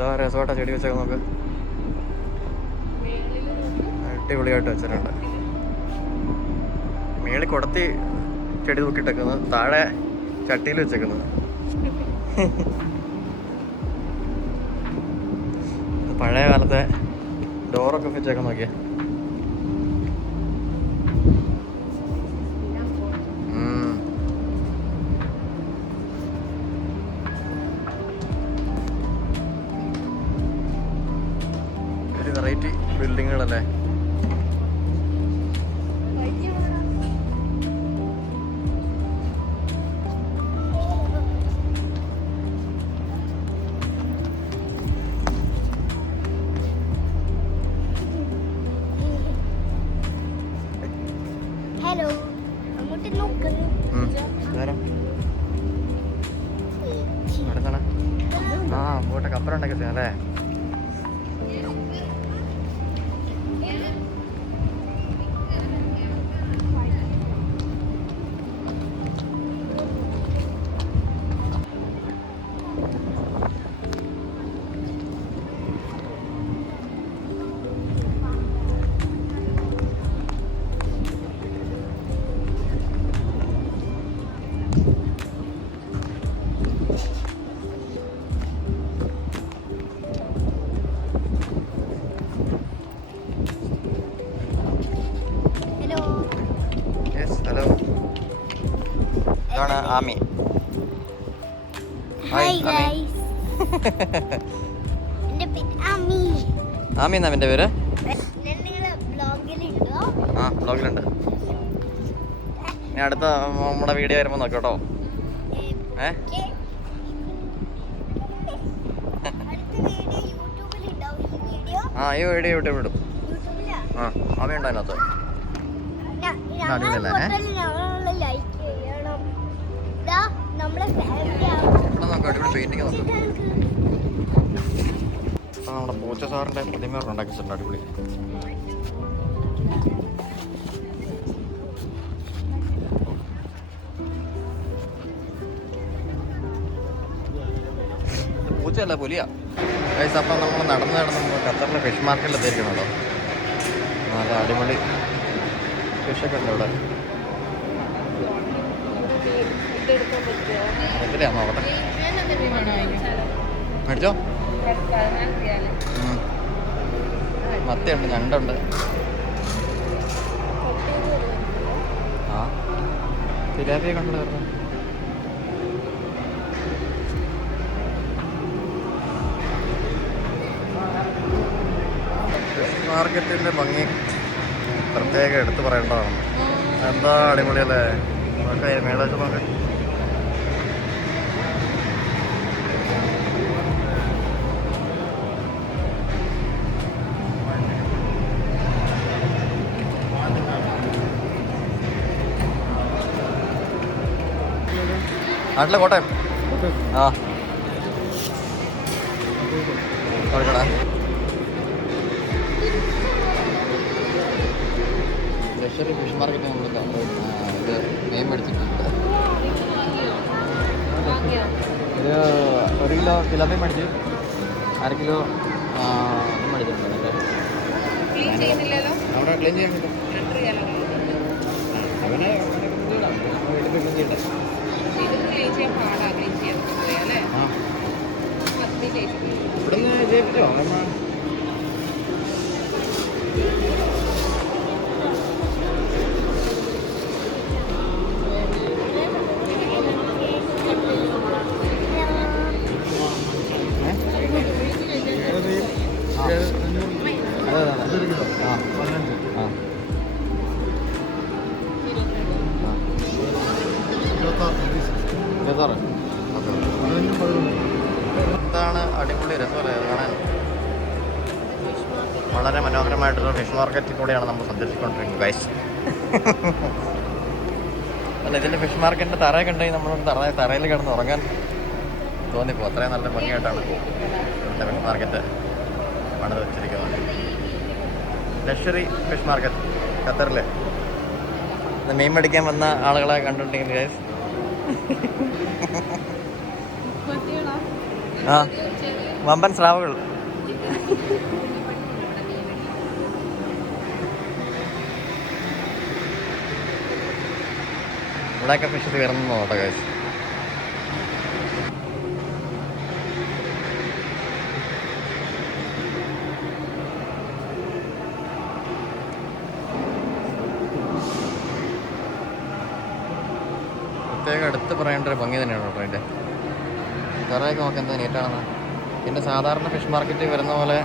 എന്താ രസമായിട്ടാ ചെടി വെച്ചേക്ക് നോക്ക്. അടിപൊളിയായിട്ട് വെച്ചിട്ടുണ്ട്. മേളിൽ കുടത്തി ചെടി നോക്കിയിട്ടേക്കുന്നത്, താഴെ ചട്ടിയിൽ വെച്ചേക്കുന്നത്. പഴയ കാലത്തെ ഡോറൊക്കെ വെച്ചേക്കാൻ നോക്കിയ. ഒരു വെറൈറ്റി ബിൽഡിങ്ങുകളല്ലേ. ഹലോ, അങ്ങോട്ട് നോക്ക്. ആ പോട്ടെ, കപ്പലുണ്ടാക്കി അല്ലേ. ഹലോ, ഇതാണ് ആമി. Hi guys. എൻ്റെ പേര് ആമി. ആമി എന്നാ എൻ്റെ പേര്. നിങ്ങള് ബ്ലോഗിലുണ്ടോ? ആ, ബ്ലോഗിലുണ്ട്. ഞാൻ അടുത്ത നമ്മുടെ വീഡിയോ വരുമ്പോൾ നോക്കട്ടോ. ആ, ഈ വീഡിയോ യൂട്യൂബിലിടും. ആ, ആമി ഉണ്ട് അതിനകത്ത്. പെയിന്റിങ് നോക്കും. നമ്മുടെ പൂച്ച സാറിന്റെ പ്രതിമ ഉണ്ടാക്കിയിട്ടുണ്ട്, അടിപൊളി. പൂച്ചയല്ല, പുലിയാ. അപ്പം നമ്മൾ നടന്ന് ഖത്തറിലെ ഫിഷ് മാർക്കറ്റിൽ എത്തിയിരിക്കണല്ലോ. നല്ല അടിപൊളി ഫിഷൊക്കെ ഉണ്ട് ഇവിടെ. എത്രയാണോ അവിടെ മേടിച്ചോ? മത്തിയുണ്ട്, ഞണ്ടുണ്ട്. ആ, തിലാപ്പിയ കണ്ടു വരുന്നു. ഫിഷ് മാർക്കറ്റിൻ്റെ ഭംഗി പ്രത്യേകം എടുത്തു പറയേണ്ടതാണ്. എന്താ അടിപൊളിയല്ലേ. നോക്കാം, മേള വെച്ച് നോക്കാം. നാട്ടിലെ കോട്ടയം. ആ, കൊടുക്കടാ. ലക്ഷറി ഫിഷ് മാർക്കറ്റ് നമ്മൾ ഇത് മീൻ മേടിച്ചിട്ടുണ്ട്. ഒരു കിലോ തിലാപ്പിയ മേടിച്ച്, 1/2 കിലോ മേടിച്ചിട്ടുണ്ട്. അവിടെ ക്ലീൻ ചെയ്യാൻ കിട്ടും. അവനെ വീട്ടിൽ ക്ലീൻ ചെയ്യട്ടെ. ഇവിടുന്ന് ചെയ്യിപ്പിച്ചോ? എന്താണ് അടിപൊളി രസമല്ലേ കാണാൻ. വളരെ മനോഹരമായിട്ടുള്ള ഫിഷ് മാർക്കറ്റിൽ കൂടെയാണ് നമ്മൾ സന്ദർശിച്ചുകൊണ്ടിരിക്കുന്നത് ഗൈസ്. അല്ല, ഇതിൻ്റെ ഫിഷ് മാർക്കറ്റിൻ്റെ തറയെ കണ്ടെങ്കിൽ നമ്മൾ തറയിൽ കിടന്ന് ഉറങ്ങാൻ തോന്നിപ്പോ. അത്രയും നല്ല ഭംഗിയായിട്ടാണ് ഇവിടുത്തെ ഫിഷ് മാർക്കറ്റ് പണിത് വെച്ചിരിക്കുന്നത്. ലക്ഷറി ഫിഷ് മാർക്കറ്റ് ഖത്തറിൽ മീൻ മേടിക്കാൻ വന്ന ആളുകളെ കണ്ടിട്ടുണ്ടെങ്കിൽ ഗൈസ്. ആ, വമ്പൻ സ്രാവുകൾ. ഇവിടെയൊക്കെ ഫിഷ് തീർന്നു നോട്ടെ ഗൈസ്. പ്രത്യേകം എടുത്ത് പറയേണ്ട ഒരു ഭംഗി തന്നെയാണ് കേട്ടോ അതിൻ്റെ തറയൊക്കെ നോക്കാൻ എന്താ നീറ്റാണെന്ന്. പിന്നെ സാധാരണ ഫിഷ് മാർക്കറ്റിൽ വരുന്ന പോലെ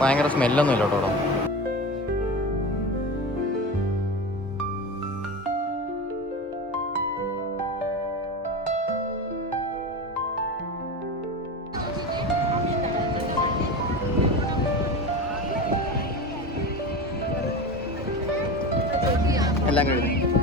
ഭയങ്കര സ്മെല്ലൊന്നും ഇല്ല കേട്ടോ. എല്ലാം കഴിഞ്ഞു.